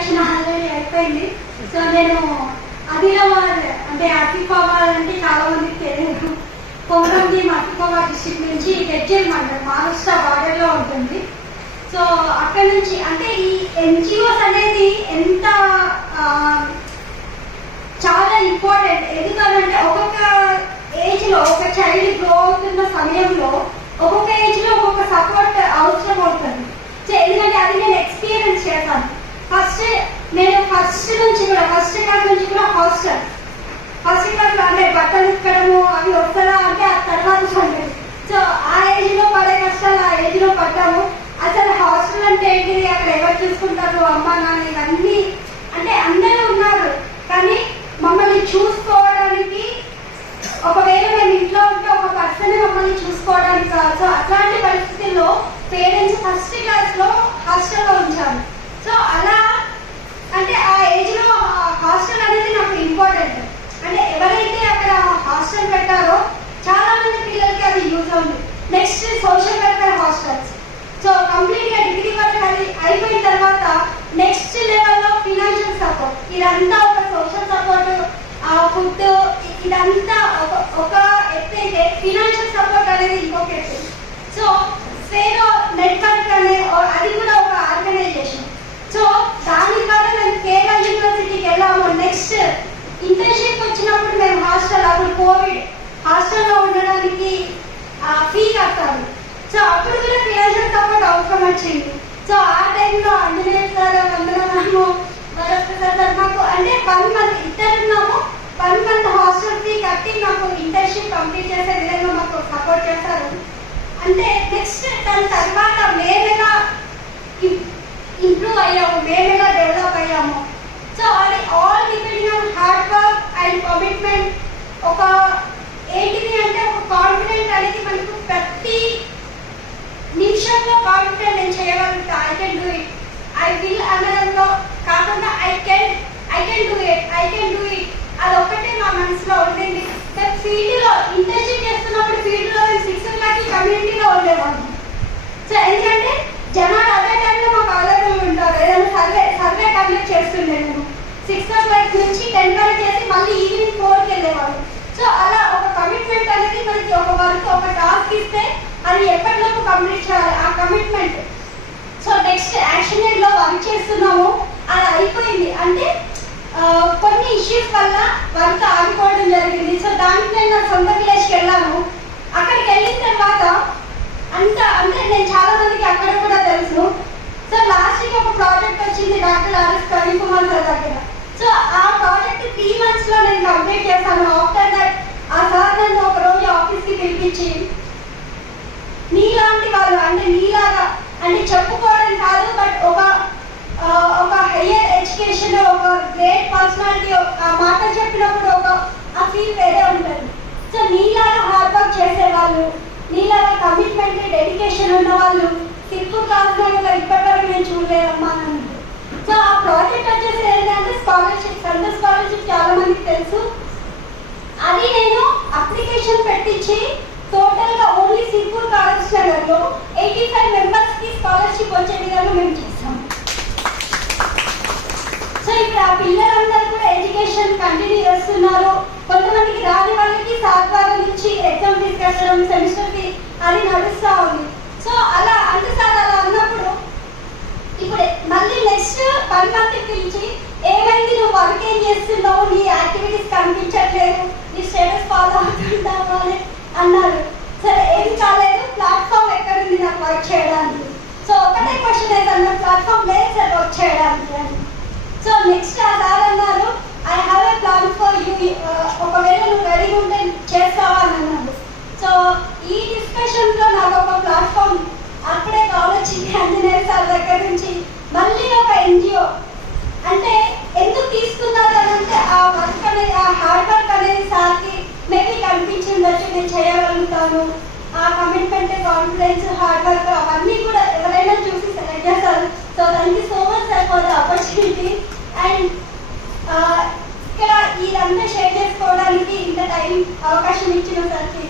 Introduction already అయిపోయింది so నేను ఆదిలాబాద్ అంటే ఆసిఫాబాద్ అంటే చాలా మందికి తెలియదు. కొమరంభీం ఆసిఫాబాద్ డిస్ట్రిక్ట్ నుంచి గెజ్జల్ మండలం మహారాష్ట్ర బార్డర్లో ఉంటుంది. సో అక్కడ నుంచి అంటే ఈ ఎన్జిఓస్ అనేది ఎంత చాలా ఇంపార్టెంట్ ఎందుకంటే ఒక్కొక్క ఏజ్లో ఒక చైల్డ్ గ్రో అవుతున్న సమయంలో ఒక్కొక్క ఏజ్లో ఒక్కొక్క సపోర్ట్ అవసరం అవుతుంది సో ఎందుకంటే అది నేను ఎక్స్పీరియన్స్ చేశాను ఫస్ట్ నేను ఫస్ట్ నుంచి కూడా ఫస్ట్ క్లాస్ నుంచి కూడా హాస్టల్ ఫస్ట్ క్లాస్ లో అవి వస్తారా అంటే ఆ తర్వాత సంగతి సో ఆ ఏజ్లో పడే కష్టాలు ఆ ఏజ్లో పడ్డాము. అసలు హాస్టల్ అంటే ఏంటిది? అక్కడ ఎవరు చూసుకుంటారు? అమ్మ నాన్న ఇవన్నీ అంటే అందరూ ఉన్నారు. కానీ మమ్మల్ని చూసుకోవడానికి ఒకవేళ మేము ఇంట్లో ఉంటే ఒక పర్సన్ మమ్మల్ని చూసుకోవడానికి కాదు. సో అట్లాంటి పరిస్థితుల్లో పేరెంట్స్ ఫస్ట్ క్లాస్లో హాస్టల్లో ఉంచాను సో అలా అంటే ఆ ఏజ్లో హాస్టల్ అనేది నాకు ఇంపార్టెంట్ అంటే ఎవరైతే అక్కడ హాస్టల్ పెట్టారో చాలా మంది పిల్లలకి next social welfare hostels so కంప్లీట్గా డిగ్రీ వరకు అది అయిపోయిన తర్వాత నెక్స్ట్ లెవెల్లో ఫినాన్షియల్ సపోర్ట్ ఇదంతా ఒక సోషల్ సపోర్ట్ ఫుడ్ ఇదంతా ఒక ఒక ఎత్తైతే ఫినాన్షియల్ సపోర్ట్ అనేది ఇంకొక ఎత్తు. సో సేరో నెట్వర్క్ అనే అది కూడా ఒక ఆర్గనైజేషన్ సో దాని ద్వారా మేము కేరళ యూనివర్సిటీకి వెళ్ళాము. నెక్స్ట్ ఇంటర్న్షిప్ వచ్చినప్పుడు మేము హాస్టల్ అప్పుడు కోవిడ్ హాస్టల్లో ఉండడానికి ఫీ కట్టాలి సో అప్పుడు కూడా ఫినాన్షియల్ తప్పటి అవసరం వచ్చింది. సో ఆ టైంలో ఆంజనేయ సార్ వందనము వరప్రసాద్ సార్ మాకు అంటే వన్ మంత్ ఇద్దరున్నాము వన్ మంత్ హాస్టల్ ఫీ కట్టి మాకు ఇంటర్న్షిప్ కంప్లీట్ చేసే విధంగా మాకు సపోర్ట్ చేశారు అంటే నెక్స్ట్ దాని తర్వాత మేమేగా ఇంప్రూవ్ అయ్యాము మేమేగా డెవలప్ అయ్యాము. సో అది all depending on hard work and commitment ఒక అంటే ఒక కాన్ఫిడెంట్ అనేది మనకు ప్రతి నిమిషంలో కాన్ఫిడెంట్ నేను చేయగలుగుతా I can do it I will అనడంలో కాకుండా I can I can do it I can do it అది ఒక్కటే మా మనసులో ఉండింది మేము ఫీల్డ్లో ఇంటర్న్షిప్ చేస్తున్నప్పుడు ఫీల్డ్లో మేము సిక్స్ ఓ క్లాక్కి కమ్యూనిటీలో ఉండేవాళ్ళం సో ఎందుకంటే జనాలు అదే టైంలో మాకు అవైలబుల్ ఉంటారు ఏదైనా సర్వే సర్వే కండక్ట్ చేస్తుండే నేను సిక్స్ ఓ క్లాక్ నుంచి టెన్ వరకు చేసి మళ్ళీ ఈవినింగ్ ఫోర్కి వెళ్ళేవాళ్ళు సో అలా ఒక కమిట్మెంట్ అనేది మనకి ఒక వర్క్ ఒక టాస్క్ ఇస్తే అది ఎప్పటిలోపు కంప్లీట్ చేయాలి ఆ కమిట్మెంట్ సో నెక్స్ట్ యాక్షన్ ఎయిడ్లో వర్క్ చేస్తున్నాము? అది అయిపోయింది. అంటే కొన్ని ఇష్యూస్ వల్ల వర్క్ ఆగిపోవడం జరిగింది. సో దానికి నేను నా సొంత విలేజ్కి వెళ్ళాను అక్కడికి వెళ్ళిన తర్వాత అంత అంటే నేను చాలా మందికి అక్కడ కూడా తెలుసు. సో లాస్ట్కి ఒక ప్రాజెక్ట్ వచ్చింది డాక్టర్ ఆర్ఎస్ కవికుమార్ సార్ దగ్గర. సో ఆ ప్రాజెక్ట్ త్రీ మంత్స్లో నేను కంప్లీట్ చేశాను ఆఫ్టర్ దట్ ఆ సార్ నన్ను ఒక రోజు ఆఫీస్కి పిలిపించి నీలాంటి వాళ్ళు అంటే నీలాగా అంటే చెప్పుకోవడం కాదు బట్ ఒక ఒక హయ్యర్ ఎడ్యుకేషన్ ఒక గ్రేట్ పర్సనాలిటీ ఆ మాట చెప్పినప్పుడు ఒక ఆ ఫీల్ వేరే ఉంటుంది. సో నీలాగా హార్డ్ వర్క్ చేసేవాళ్ళు నీలాగా కమిట్మెంట్ డెడికేషన్ ఉన్న వాళ్ళు సిక్కు కాకుండా ఇప్పటివరకు నేను చూడలేదమ్మా అని సో ఆ ప్రాజెక్ట్ వచ్చేసి ఏంటంటే స్కాలర్షిప్ సెంట్రల్ స్కాలర్షిప్ చాలా మందికి తెలుసు. అది నేను అప్లికేషన్ పెట్టించి టోటల్గా ఓన్లీ సిర్పూర్ కాలేజ్ నగర్లో ఎయిటీ ఫైవ్ మెంబర్స్కి స్కాలర్షిప్ వచ్చే విధంగా మేము చేస్తాం సో ఇప్పుడు ఆ పిల్లలందరూ కూడా ఎడ్యుకేషన్ కంటిన్యూ చేస్తున్నారు. కొంతమందికి రాని వాళ్ళకి సాధ్వారం నుంచి ఎగ్జామ్ తీసుకెళ్ళడం సెమిస్టర్కి అది నడుస్తూ ఉంది. సో అలా అంటే అలా అన్నప్పుడు ఇప్పుడు మళ్ళీ నెక్స్ట్ వన్ మంత్ పిలిచి ఏమైంది? నువ్వు వర్క్ ఏం చేస్తున్నావు? నీ యాక్టివిటీస్ కనిపించట్లేదు. నీ స్టేటస్ ఫాలో అవుతుంటావు అని అన్నారు. సరే ఏం కాలేదు. ప్లాట్ఫామ్ ఎక్కడ ఉంది నాకు వర్క్ చేయడానికి? సో ఒకటే క్వశ్చన్ ఏదన్నా ప్లాట్ఫామ్ లేదు సార్ వర్క్ చేయడానికి అని. సో నెక్స్ట్ ఆ సార్ అన్నారు I have a plan for you ఒకవేళ నువ్వు రెడీ ఉంటే చేస్తావా అని సో ఈ డిస్కషన్లో నాకు ఒక ప్లాట్ఫామ్ అక్కడే కాల్ వచ్చింది ఆంజనేయ సార్ దగ్గర నుంచి. మళ్ళీ ఒక ఎన్జిఓ అంటే ఎందుకు తీసుకున్నారు అని అంటే ఆ వర్క్ అనేది ఆ హార్డ్ వర్క్ అనేది సార్కి మేబీ కనిపించిందచ్చు నేను చేయగలుగుతాను. ఆ కమిట్మెంట్ కాన్ఫిడెన్స్ హార్డ్ వర్క్ అవన్నీ కూడా ఎవరైనా చూసి సెలెక్ట్ చేస్తారు. So thank you so much sir for the opportunity and ఇక్కడ ఇదంతా షేర్ చేసుకోవడానికి